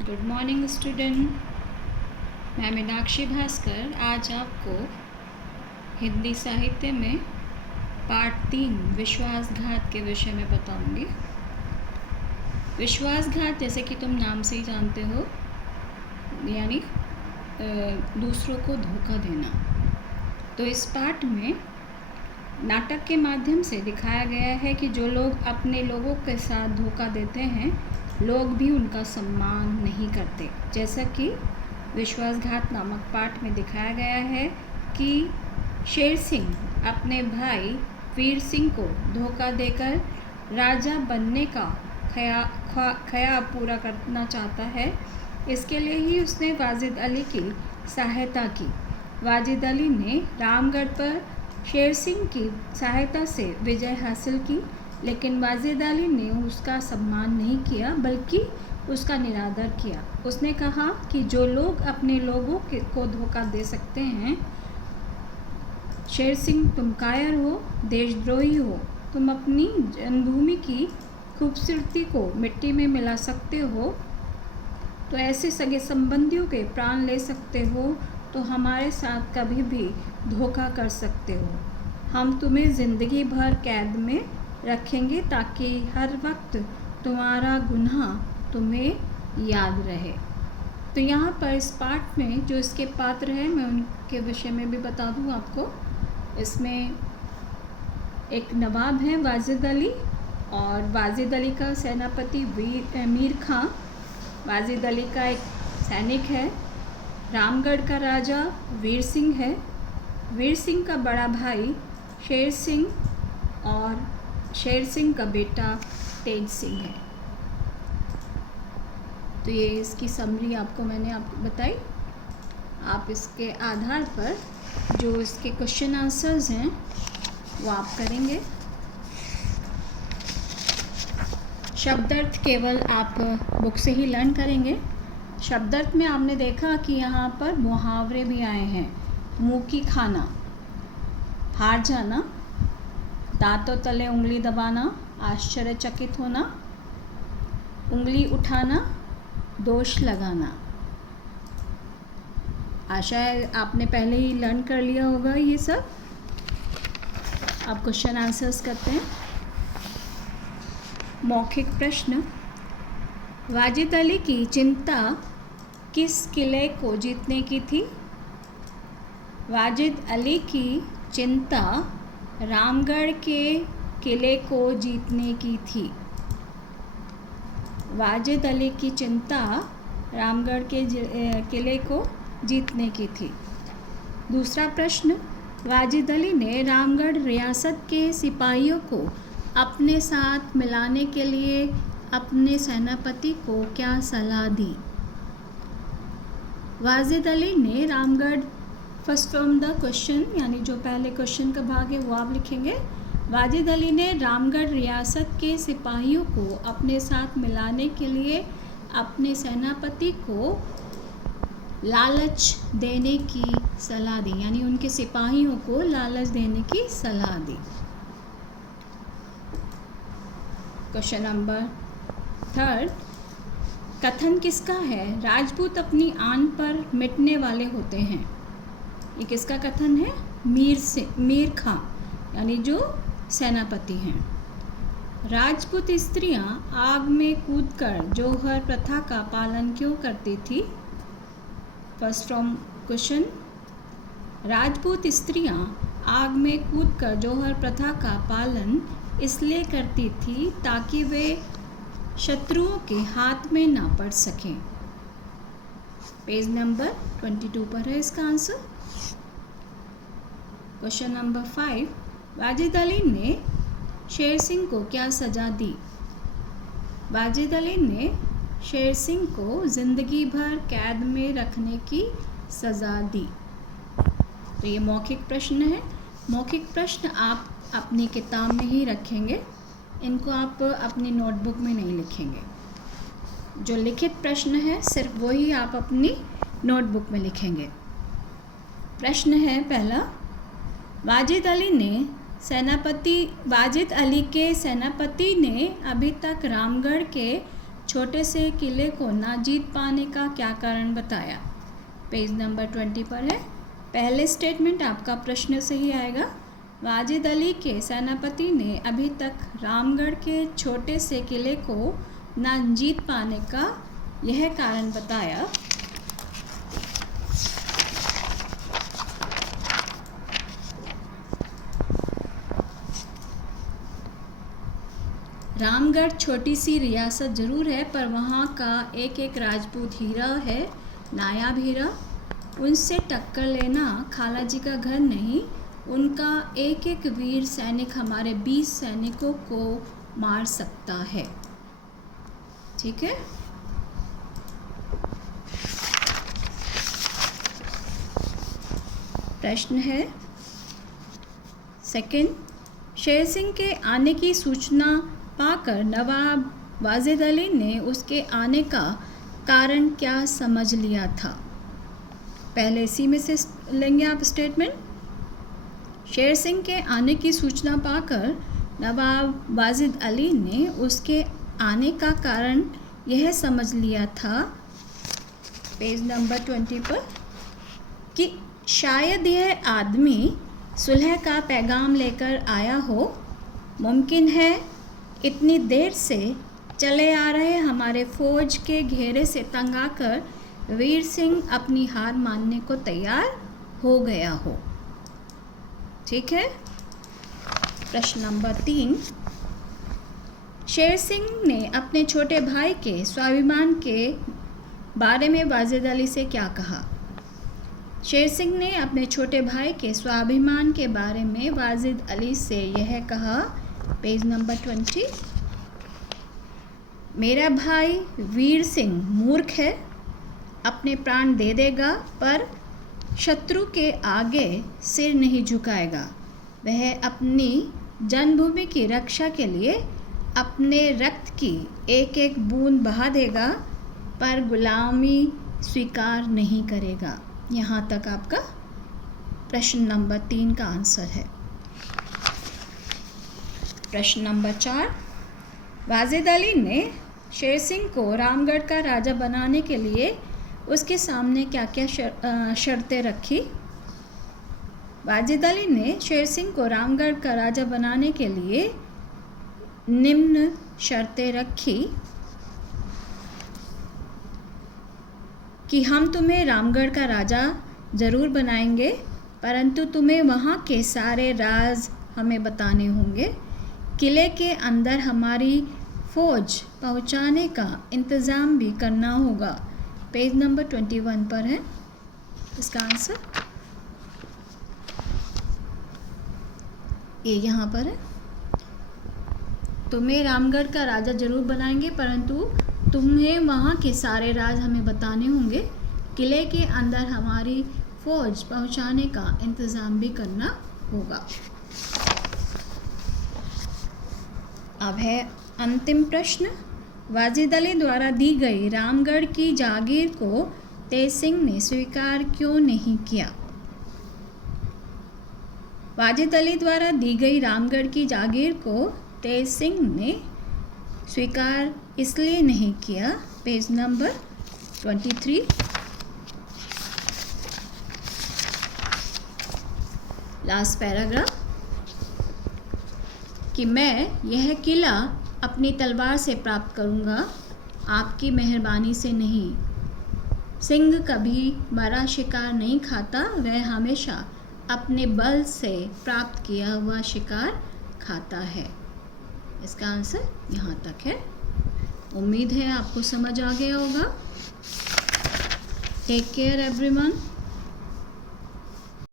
Good morning student. मैं मीनाक्षी भास्कर आज आपको हिंदी साहित्य में पाठ 3 विश्वासघात के विषय में बताऊंगी। विश्वासघात जैसे कि तुम नाम से ही जानते हो, यानी दूसरों को धोखा देना। तो इस पाठ में नाटक के माध्यम से दिखाया गया है कि जो लोग अपने लोगों के साथ धोखा देते हैं, लोग भी उनका सम्मान नहीं करते। जैसा कि विश्वासघात नामक पाठ में दिखाया गया है कि शेर सिंह अपने भाई वीर सिंह को धोखा देकर राजा बनने का ख्याल पूरा करना चाहता है। इसके लिए ही उसने वाजिद अली की सहायता की। वाजिद अली ने रामगढ़ पर शेर सिंह की सहायता से विजय हासिल की, लेकिन वाजिद अली ने उसका सम्मान नहीं किया बल्कि उसका निरादर किया। उसने कहा कि जो लोग अपने लोगों को धोखा दे सकते हैं, शेर सिंह तुम कायर हो, देशद्रोही हो, तुम अपनी जन्मभूमि की खूबसूरती को मिट्टी में मिला सकते हो, तो ऐसे सगे संबंधियों के प्राण ले सकते हो, तो हमारे साथ कभी भी धोखा कर सकते हो। हम तुम्हें ज़िंदगी भर कैद में रखेंगे ताकि हर वक्त तुम्हारा गुनाह तुम्हें याद रहे। तो यहाँ पर इस पाठ में जो इसके पात्र हैं, मैं उनके विषय में भी बता दूँ आपको। इसमें एक नवाब है वाजिद अली, और वाजिद अली का सेनापति मीर खां। वाजिद अली का एक सैनिक है। रामगढ़ का राजा वीर सिंह है। वीर सिंह का बड़ा भाई शेर सिंह, और शेर सिंह का बेटा तेज सिंह है। तो ये इसकी समरी आपको मैंने बताई। आप इसके आधार पर जो इसके क्वेश्चन आंसर्स हैं वो आप करेंगे। शब्दार्थ केवल आप बुक से ही लर्न करेंगे। शब्दार्थ में आपने देखा कि यहाँ पर मुहावरे भी आए हैं। मुँह की खाना, हार जाना, दांतों तले उंगली दबाना, आश्चर्यचकित होना, उंगली उठाना, दोष लगाना। आशा है आपने पहले ही लर्न कर लिया होगा ये सब। अब क्वेश्चन आंसर्स करते हैं। मौखिक प्रश्न। वाजिद अली की चिंता किस किले को जीतने की थी? वाजिद अली की चिंता रामगढ़ के किले को जीतने की थी। वाजिद अली की चिंता रामगढ़ के किले को जीतने की थी। दूसरा प्रश्न। वाजिद अली ने रामगढ़ रियासत के सिपाहियों को अपने साथ मिलाने के लिए अपने सेनापति को क्या सलाह दी? वाजिद अली ने Ramgarh, first from the question, यानी जो पहले क्वेश्चन का भाग है वो आप लिखेंगे। वाजिद अली ने रामगढ़ रियासत के सिपाहियों को अपने साथ मिलाने के लिए अपने सेनापति को लालच देने की सलाह दी, यानी उनके सिपाहियों को लालच देने की सलाह दी। Question number 3। कथन किसका है? राजपूत अपनी आन पर मिटने वाले होते हैं। ये किसका कथन है? मीर खां, यानी जो सेनापति हैं। राजपूत स्त्रियां आग में कूदकर जौहर प्रथा का पालन क्यों करती थी? First from question. राजपूत स्त्रियां आग में कूदकर जौहर प्रथा का पालन इसलिए करती थी ताकि वे शत्रुओं के हाथ में ना पड़ सकें। पेज नंबर 22 पर है इसका answer. Question number 5। Wajid Ali ने शेर सिंह को क्या सजा दी? वाजिद अली ने शेर सिंह को ज़िंदगी भर कैद में रखने की सज़ा दी। तो ये मौखिक प्रश्न है। मौखिक प्रश्न आप अपनी किताब में ही रखेंगे, इनको आप अपनी नोटबुक में नहीं लिखेंगे। जो लिखित प्रश्न है सिर्फ वही आप अपनी नोटबुक में लिखेंगे। प्रश्न है पहला। वाजिद अली के सेनापति ने अभी तक रामगढ़ के छोटे से किले को ना जीत पाने का क्या कारण बताया। पेज नंबर 20 पर है। पहले स्टेटमेंट आपका प्रश्न से ही आएगा। वाजिद अली के सेनापति ने अभी तक रामगढ़ के छोटे से किले को ना जीत पाने का यह कारण बताया। रामगढ़ छोटी सी रियासत जरूर है, पर वहाँ का एक एक राजपूत हीरा है, नायाब हीरा। उनसे टक्कर लेना खाला जी का घर नहीं, उनका एक एक वीर सैनिक हमारे 20 सैनिकों को मार सकता है। ठीक है। प्रश्न है सेकंड, शेर सिंह के आने की सूचना पाकर नवाब वाजिद अली ने उसके आने का कारण क्या समझ लिया था। पहले इसी में से लेंगे आप स्टेटमेंट। शेर सिंह के आने की सूचना पाकर नवाब वाजिद अली ने उसके आने का कारण यह समझ लिया था, पेज नंबर 20 पर, कि शायद यह आदमी सुलह का पैगाम लेकर आया हो। मुमकिन है इतनी देर से चले आ रहे हमारे फौज के घेरे से तंग आकर वीर सिंह अपनी हार मानने को तैयार हो गया हो। ठीक है। प्रश्न नंबर 3, शेर सिंह ने अपने छोटे भाई के स्वाभिमान के बारे में वाजिद अली से क्या कहा। शेर सिंह ने अपने छोटे भाई के स्वाभिमान के बारे में वाजिद अली से यह कहा, पेज नंबर 20, मेरा भाई वीर सिंह मूर्ख है, अपने प्राण दे देगा पर शत्रु के आगे सिर नहीं झुकाएगा। वह अपनी जन्मभूमि की रक्षा के लिए अपने रक्त की एक एक बूंद बहा देगा पर गुलामी स्वीकार नहीं करेगा। यहाँ तक आपका प्रश्न नंबर 3 का आंसर है। प्रश्न नंबर 4, वाजिद अली ने शेर सिंह को रामगढ़ का राजा बनाने के लिए उसके सामने क्या क्या शर्तें रखी। वाजिद अली ने शेर सिंह को रामगढ़ का राजा बनाने के लिए निम्न शर्तें रखी कि हम तुम्हें रामगढ़ का राजा ज़रूर बनाएंगे, परंतु तुम्हें वहाँ के सारे राज हमें बताने होंगे। किले के अंदर हमारी फ़ौज पहुँचाने का इंतज़ाम भी करना होगा। पेज नंबर 21 पर है इसका आंसर। ये यहाँ पर है, तुम्हें रामगढ़ का राजा जरूर बनाएंगे, परंतु तुम्हें वहाँ के सारे राज हमें बताने होंगे। किले के अंदर हमारी फ़ौज पहुँचाने का इंतज़ाम भी करना होगा। अब है अंतिम प्रश्न, वाजिद अली द्वारा दी गई रामगढ़ की जागीर को तेज सिंह ने स्वीकार क्यों नहीं किया। वाजिद अली द्वारा दी गई रामगढ़ की जागीर को तेज सिंह ने स्वीकार इसलिए नहीं किया, पेज नंबर 23, लास्ट पैराग्राफ, कि मैं यह किला अपनी तलवार से प्राप्त करूंगा, आपकी मेहरबानी से नहीं। सिंह कभी मरा शिकार नहीं खाता, वह हमेशा अपने बल से प्राप्त किया हुआ शिकार खाता है। इसका आंसर यहाँ तक है। उम्मीद है आपको समझ आ गया होगा। Take care everyone.